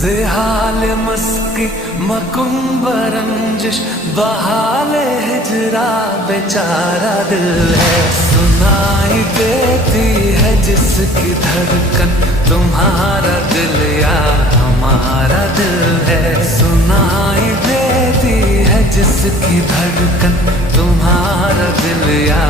ज़ेहाल मस्की मकुम्ब रंजिश बहाल हिजरा बेचारा दिल है। सुनाई देती है जिसकी धड़कन तुम्हारा दिल या हमारा दिल है। सुनाई देती है जिसकी धड़कन तुम्हारा दिल या